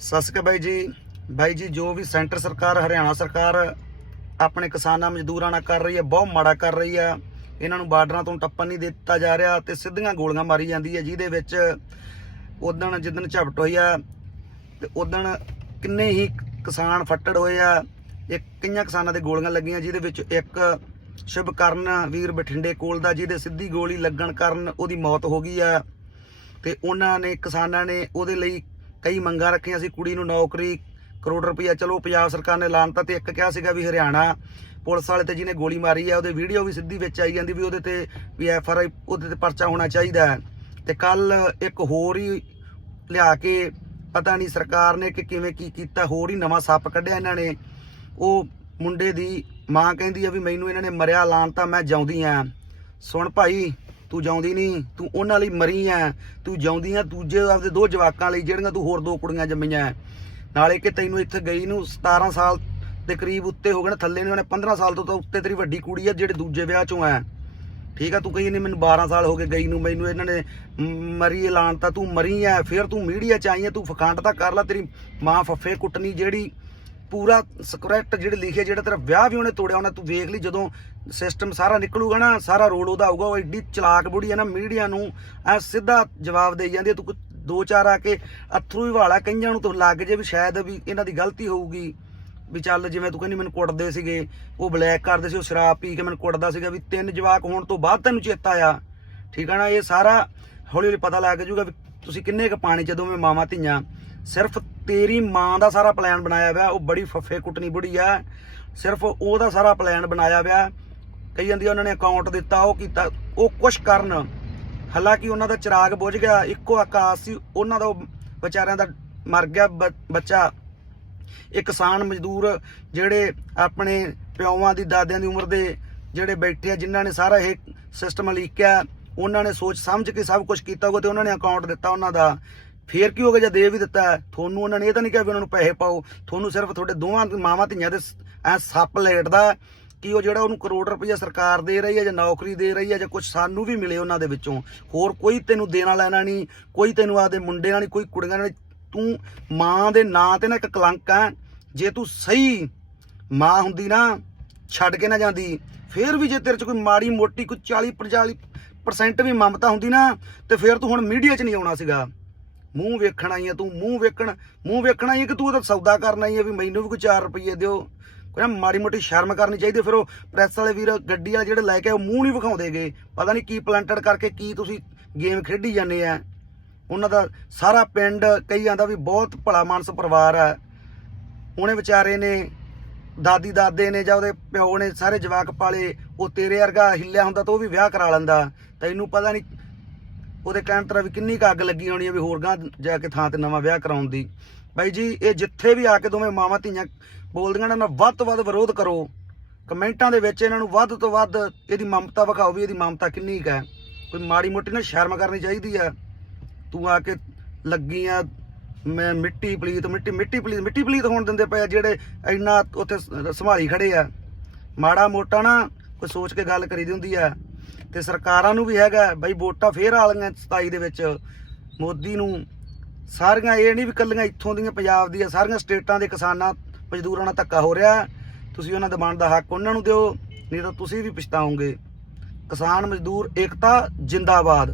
ਸਤਿ ਸ਼੍ਰੀ ਅਕਾਲ ਬਾਈ ਜੀ। ਬਾਈ ਜੀ, ਜੋ ਵੀ ਸੈਂਟਰ ਸਰਕਾਰ, ਹਰਿਆਣਾ ਸਰਕਾਰ ਆਪਣੇ ਕਿਸਾਨਾਂ, ਮਜ਼ਦੂਰਾਂ ਨਾਲ ਕਰ ਰਹੀ ਹੈ, ਬਹੁਤ ਮਾੜਾ ਕਰ ਰਹੀ ਹੈ। ਇਹਨਾਂ ਨੂੰ ਬਾਰਡਰਾਂ ਤੋਂ ਟੱਪਣ ਨਹੀਂ ਦਿੱਤਾ ਜਾ ਰਿਹਾ ਤੇ ਸਿੱਧੀਆਂ ਗੋਲੀਆਂ ਮਾਰੀ ਜਾਂਦੀ ਹੈ, ਜਿਹਦੇ ਵਿੱਚ ਉਦਣ ਜਿੱਦਣ ਝਪਟ ਹੋਈ ਆ, ਤੇ ਉਦਣ ਕਿੰਨੇ ਹੀ ਕਿਸਾਨ ਫੱਟੜ ਹੋਏ ਆ। ਇੱਕ ਕਈਆਂ ਕਿਸਾਨਾਂ ਦੇ ਗੋਲੀਆਂ ਲੱਗੀਆਂ, ਜਿਹਦੇ ਵਿੱਚ ਇੱਕ ਸ਼ੁਭਕਰਨ ਵੀਰ ਬਠਿੰਡੇ ਕੋਲ ਦਾ, ਜਿਹਦੇ ਸਿੱਧੀ ਗੋਲੀ ਲੱਗਣ ਕਾਰਨ ਉਹਦੀ ਮੌਤ ਹੋ ਗਈ ਆ। ਤੇ ਉਹਨਾਂ ਨੇ ਕਿਸਾਨਾਂ ਨੇ ਉਹਦੇ ਲਈ ਕਈ ਮੰਗਾਂ ਰੱਖੀਆਂ ਸੀ, ਕੁੜੀ ਨੂੰ ਨੌਕਰੀ, ਕਰੋੜ ਰੁਪਈਆ, ਚਲੋ ਪੰਜਾਬ ਸਰਕਾਰ ਨੇ ਐਲਾਨਤਾ ਤੇ ਇੱਕ ਕਿਹਾ ਸੀਗਾ ਵੀ ਹਰਿਆਣਾ ਪੁਲਿਸ ਵਾਲੇ ਤੇ ਜਿਹਨੇ ਗੋਲੀ ਮਾਰੀ ਹੈ ਉਹਦੇ ਵੀਡੀਓ ਵੀ ਸਿੱਧੀ ਵਿੱਚ ਆਈ ਜਾਂਦੀ ਵੀ ਉਹਦੇ ਤੇ ਵੀ ਐਫ ਆਰ ਆਈ, ਉਹਦੇ ਤੇ ਪਰਚਾ ਹੋਣਾ ਚਾਹੀਦਾ ਹੈ। ਤੇ ਕੱਲ ਇੱਕ ਹੋਰ ਹੀ ਲਿਆ ਕੇ ਪਤਾ ਨਹੀਂ ਸਰਕਾਰ ਨੇ ਕਿ ਕਿਵੇਂ ਕੀ ਕੀਤਾ, ਹੋਰ ਹੀ ਨਵਾਂ ਸੱਪ ਕੱਢਿਆ ਇਹਨਾਂ ਨੇ। ਉਹ ਮੁੰਡੇ ਦੀ ਮਾਂ ਕਹਿੰਦੀ ਆ ਵੀ ਮੈਨੂੰ ਇਹਨਾਂ ਨੇ ਮਰਿਆ ਐਲਾਨਤਾ ਮੈਂ ਜਾਉਂਦੀ ਆ। ਸੁਣ ਭਾਈ ਤੂੰ ਜਾਉਂਦੀ ਨਹੀਂ, ਤੂੰ ਉਹਨਾਂ ਲਈ ਮਰੀ ਆ ਤੂੰ ਜਿਉਂਦੀ ਆ ਦੂਜੇ ਆਪਦੇ ਦੋ ਜਵਾਕਾਂ ਲਈ, ਜਿਹੜੀਆਂ ਤੂੰ ਹੋਰ ਦੋ ਕੁੜੀਆਂ ਜੰਮੀਆਂ ਨਾਲੇ ਕਿ ਤੈਨੂੰ ਇੱਥੇ ਗਈ ਨੂੰ 17 ਸਾਲ ਦੇ ਕਰੀਬ ਉੱਤੇ ਹੋ ਗਏ ਨੇ, ਥੱਲੇ ਨੇ ਉਹਨੇ 15 ਸਾਲ ਤੋਂ ਤਾਂ ਉੱਤੇ ਤੇਰੀ ਵੱਡੀ ਕੁੜੀ ਆ, ਜਿਹੜੇ ਦੂਜੇ ਵਿਆਹ ਚੋਂ ਆ ਠੀਕ ਆ, ਤੂੰ ਕਹੀ ਨਹੀਂ, ਮੈਨੂੰ 12 ਸਾਲ ਹੋ ਗਏ ਗਈ ਨੂੰ, ਮੈਨੂੰ ਇਹਨਾਂ ਨੇ ਮਰੀ ਐਲਾਨ ਤਾਂ ਤੂੰ ਮਰੀ ਆ ਫਿਰ ਤੂੰ ਮੀਡੀਆ ਚ ਆਈ ਆ ਤੂੰ ਫਖੰਡ ਤਾਂ ਕਰ ਲੈ, ਤੇਰੀ ਮਾਂ ਫੱਫੇ ਕੁੱਟਣੀ ਜਿਹੜੀ ਪੂਰਾ ਸਕ੍ਰਿਪਟ ਜਿਹੜੇ ਲਿਖੇ ਜਿਹੜਾ ਤੇਰਾ ਵਿਆਹ ਵੀ ਉਹਨੇ ਤੋੜਿਆ, ਉਹਨਾਂ ਤੂੰ ਵੇਖ ਲਈ ਜਦੋਂ ਸਿਸਟਮ ਸਾਰਾ ਨਿਕਲੂਗਾ ਨਾ, ਸਾਰਾ ਰੋਲ ਉਹਦਾ ਆਊਗਾ, ਉਹ ਐਡੀ ਚਲਾਕ ਬੁੜੀ ਹੈ ਨਾ ਮੀਡੀਆ ਨੂੰ, ਐ ਸਿੱਧਾ ਜਵਾਬ ਦੇਈ ਜਾਂਦੀ ਹੈ, ਤੂੰ ਦੋ ਚਾਰ ਆ ਕੇ ਅਥਰੂ ਹੀ ਵਾਲਾ ਕਈਆਂ ਨੂੰ ਤਾਂ ਲੱਗ ਜੇ ਵੀ ਸ਼ਾਇਦ ਵੀ ਇਹਨਾਂ ਦੀ ਗਲਤੀ ਹੋਊਗੀ, ਵੀ ਚੱਲ ਜਿਵੇਂ ਤੂੰ ਕਹਿੰਦੀ ਮੈਨੂੰ ਕੁੱਟਦੇ ਸੀਗੇ, ਉਹ ਬਲੈਕ ਕਰਦੇ ਸੀ, ਉਹ ਸ਼ਰਾਬ ਪੀ ਕੇ ਮੈਨੂੰ ਕੁੱਟਦਾ ਸੀਗਾ, ਵੀ ਤਿੰਨ ਜਵਾਕ ਹੋਣ ਤੋਂ ਬਾਅਦ ਤੈਨੂੰ ਚੇਤਾ ਆ ਠੀਕ ਹੈ ਨਾ, ਇਹ ਸਾਰਾ ਹੌਲੀ ਹੌਲੀ ਪਤਾ ਲੱਗ ਜਾਊਗਾ ਵੀ ਤੁਸੀਂ ਕਿੰਨੇ ਕ ਪਾਣੀ ਜਦੋਂ ਮੈਂ ਮਾਵਾਂ ਧੀਆਂ। ਸਿਰਫ ਤੇਰੀ ਮਾਂ ਦਾ ਸਾਰਾ ਪਲਾਨ ਬਣਾਇਆ ਹੋਇਆ, ਉਹ ਬੜੀ ਫੱਫੇ ਕੁੱਟਣੀ ਬੁੜੀ ਆ। ਸਿਰਫ ਉਹਦਾ ਸਾਰਾ ਪਲਾਨ ਬਣਾਇਆ ਹੋਇਆ। ਕਈ ਜਾਂਦੀ ਉਹਨਾਂ ਨੇ ਅਕਾਊਂਟ ਦਿੱਤਾ, ਉਹ ਕੀਤਾ, ਉਹ ਕੁਛ ਕਰਨ। ਹਾਲਾਂਕਿ ਉਹਨਾਂ ਦਾ ਚਿਰਾਗ ਬੁਝ ਗਿਆ, ਇੱਕੋ ਆਕਾਸ਼ ਸੀ, ਉਹਨਾਂ ਦਾ ਉਹ ਵਿਚਾਰਿਆਂ ਦਾ ਮਰ ਗਿਆ ਬ- ਬੱਚਾ। ਇਹ ਕਿਸਾਨ ਮਜ਼ਦੂਰ ਜਿਹੜੇ ਆਪਣੇ ਪਿਓਵਾਂ ਦੀ ਦਾਦਿਆਂ ਦੀ ਉਮਰ ਦੇ ਜਿਹੜੇ ਬੈਠੇ ਆ, ਜਿਨ੍ਹਾਂ ਨੇ ਸਾਰਾ ਇਹ ਸਿਸਟਮ ਲੀਕਿਆ ਉਹਨਾਂ ਨੇ ਸੋਚ ਸਮਝ ਕੇ ਸਭ ਕੁਝ ਕੀਤਾ ਹੋਊਗਾ ਤੇ ਉਹਨਾਂ ਨੇ ਅਕਾਊਂਟ ਦਿੱਤਾ ਉਹਨਾਂ ਦਾ। ਫੇਰ ਕੀ ਹੋ ਗਿਆ ਜੇ ਦੇ ਵੀ ਦਿੱਤਾ? ਤੁਹਾਨੂੰ ਉਹਨਾਂ ਨੇ ਇਹ ਤਾਂ ਨਹੀਂ ਕਿਹਾ ਵੀ ਉਹਨਾਂ ਨੂੰ ਪੈਸੇ ਪਾਓ। ਤੁਹਾਨੂੰ ਸਿਰਫ ਤੁਹਾਡੇ ਦੋਵਾਂ ਮਾਵਾਂ ਧੀਆਂ ਦੇ ਐ ਸੱਪ ਲੇਟਦਾ ਕਿ ਉਹ ਜਿਹੜਾ ਉਹਨੂੰ ਕਰੋੜ ਰੁਪਈਆ ਸਰਕਾਰ ਦੇ ਰਹੀ ਹੈ ਜਾਂ ਨੌਕਰੀ ਦੇ ਰਹੀ ਹੈ ਜਾਂ ਕੁਝ ਸਾਨੂੰ ਵੀ ਮਿਲੇ ਉਹਨਾਂ ਦੇ ਵਿੱਚੋਂ। ਹੋਰ ਕੋਈ ਤੈਨੂੰ ਦੇਣਾ ਲੈਣਾ ਨਹੀਂ, ਕੋਈ ਤੈਨੂੰ ਆਪਦੇ ਮੁੰਡੇ ਨਾਲ ਨਹੀਂ, ਕੋਈ ਕੁੜੀਆਂ ਨਾਲ ਨਹੀਂ। ਤੂੰ ਮਾਂ ਦੇ ਨਾਂ ਤੇ ਨਾ ਇੱਕ ਕਲੰਕ ਹੈ ਜੇ ਤੂੰ ਸਹੀ ਮਾਂ ਹੁੰਦੀ ਨਾ, ਛੱਡ ਕੇ ਨਾ ਜਾਂਦੀ। ਫੇਰ ਵੀ ਜੇ ਤੇਰੇ ਚ ਕੋਈ ਮਾੜੀ ਮੋਟੀ ਕੋਈ 40 40% ਵੀ ਮਮਤਾ ਹੁੰਦੀ ਨਾ, ਤੇ ਫੇਰ ਤੂੰ ਹੁਣ ਮੀਡੀਆ 'ਚ ਨਹੀਂ ਆਉਣਾ ਸੀਗਾ। ਮੂੰਹ ਵੇਖਣ ਆਈ ਹੈ ਤੂੰ, ਮੂੰਹ ਵੇਖਣ, ਮੂੰਹ ਵੇਖਣਾ ਹੀ ਹੈ ਕਿ ਤੂੰ ਤਾਂ ਸੌਦਾ ਕਰਨ ਆਈ ਹੈ ਵੀ ਮੈਨੂੰ ਵੀ ਕੋਈ 4 ਰੁਪਏ ਦਿਓ। ਕੋਈ ਮਾੜੀ ਮੋਟੀ ਸ਼ਰਮ ਕਰਨੀ ਚਾਹੀਦੀ ਫਿਰ ਉਹ ਪ੍ਰੈਸ ਵਾਲੇ ਵੀਰ, ਗੱਡੀ ਵਾਲੇ ਜਿਹੜੇ ਲੈ ਕੇ ਉਹ ਮੂੰਹ ਨਹੀਂ ਵਿਖਾਉਂਦੇਗੇ ਪਤਾ ਨਹੀਂ ਕੀ ਪਲੰਟਡ ਕਰਕੇ ਕੀ ਤੁਸੀਂ ਗੇਮ ਖੇਡੀ ਜਾਂਦੇ ਆ। ਉਹਨਾਂ ਦਾ ਸਾਰਾ ਪਿੰਡ ਕਈ ਦਾ ਵੀ ਬਹੁਤ ਭਲਾ ਮਾਨਸ ਪਰਿਵਾਰ ਆ। ਉਹਨੇ ਵਿਚਾਰੇ ਨੇ, ਦਾਦੀ ਦਾਦੇ ਨੇ ਜਾਂ ਉਹਦੇ ਪਿਓ ਨੇ ਸਾਰੇ ਜਵਾਕ ਪਾਲੇ, ਉਹ ਤੇਰੇ ਵਰਗਾ ਹਿੱਲਿਆ ਹੁੰਦਾ ਤਾਂ ਉਹ ਵੀ ਵਿਆਹ ਕਰਾ ਲੈਂਦਾ। ਤੈਨੂੰ ਪਤਾ ਨਹੀਂ ਉਹਦੇ ਕਹਿਣ ਤਰ੍ਹਾਂ ਵੀ ਕਿੰਨੀ ਕੁ ਅੱਗ ਲੱਗੀ ਹੋਣੀ ਹੈ ਵੀ ਹੋਰ ਗਾਂ ਜਾ ਕੇ ਥਾਂ ਤੇ ਨਵਾਂ ਵਿਆਹ ਕਰਾਉਣ ਦੀ। ਬਾਈ ਜੀ, ਇਹ ਜਿੱਥੇ ਵੀ ਆ ਕੇ ਦੋਵੇਂ ਮਾਵਾਂ ਧੀਆਂ ਬੋਲਦੀਆਂ ਇਹਨਾਂ ਦਾ ਵੱਧ ਤੋਂ ਵੱਧ ਵਿਰੋਧ ਕਰੋ। ਕਮੈਂਟਾਂ ਦੇ ਵਿੱਚ ਇਹਨਾਂ ਨੂੰ ਵੱਧ ਤੋਂ ਵੱਧ ਇਹਦੀ ਮਮਤਾ ਵਿਖਾਓ ਵੀ ਇਹਦੀ ਮਮਤਾ ਕਿੰਨੀ ਕੁ ਹੈ। ਕੋਈ ਮਾੜੀ ਮੋਟੀ ਨਾ ਸ਼ਰਮ ਕਰਨੀ ਚਾਹੀਦੀ ਆ ਤੂੰ ਆ ਕੇ ਲੱਗੀ ਆ, ਮੈਂ ਮਿੱਟੀ ਪਲੀਤ, ਮਿੱਟੀ ਮਿੱਟੀ ਪਲੀਤ ਮਿੱਟੀ ਪਲੀਤ ਹੋਣ ਦਿੰਦੇ ਪਏ ਜਿਹੜੇ ਇੰਨਾ ਉੱਥੇ ਸੰਭਾਲੀ ਖੜੇ ਆ। ਮਾੜਾ ਮੋਟਾ ਨਾ ਕੋਈ ਸੋਚ ਕੇ ਗੱਲ ਕਰੀਦੀ ਹੁੰਦੀ ਆ ਤੇ ਸਰਕਾਰਾਂ ਨੂੰ ਵੀ ਹੈਗਾ ਬਈ ਵੋਟਾਂ ਫੇਰ ਆਲੀਆਂ 27 ਦੇ ਵਿੱਚ। ਮੋਦੀ ਨੂੰ ਸਾਰੀਆਂ ਇਹ ਨਹੀਂ ਵੀ ਕੱਲੀਆਂ ਇੱਥੋਂ ਦੀਆਂ ਪੰਜਾਬ ਦੀਆਂ ਸਾਰੀਆਂ ਸਟੇਟਾਂ ਦੇ ਕਿਸਾਨਾਂ, ਮਜ਼ਦੂਰਾਂ ਨਾਲ ਧੱਕਾ ਹੋ ਰਿਹਾ। ਤੁਸੀਂ ਉਹਨਾਂ ਦਾ ਬਣਦਾ ਹੱਕ ਉਹਨਾਂ ਨੂੰ ਦਿਓ, ਨਹੀਂ ਤਾਂ ਤੁਸੀਂ ਵੀ ਪਛਤਾਓਗੇ। ਕਿਸਾਨ, ਮਜ਼ਦੂਰ, ਏਕਤਾ, ਜਿੰਦਾਬਾਦ।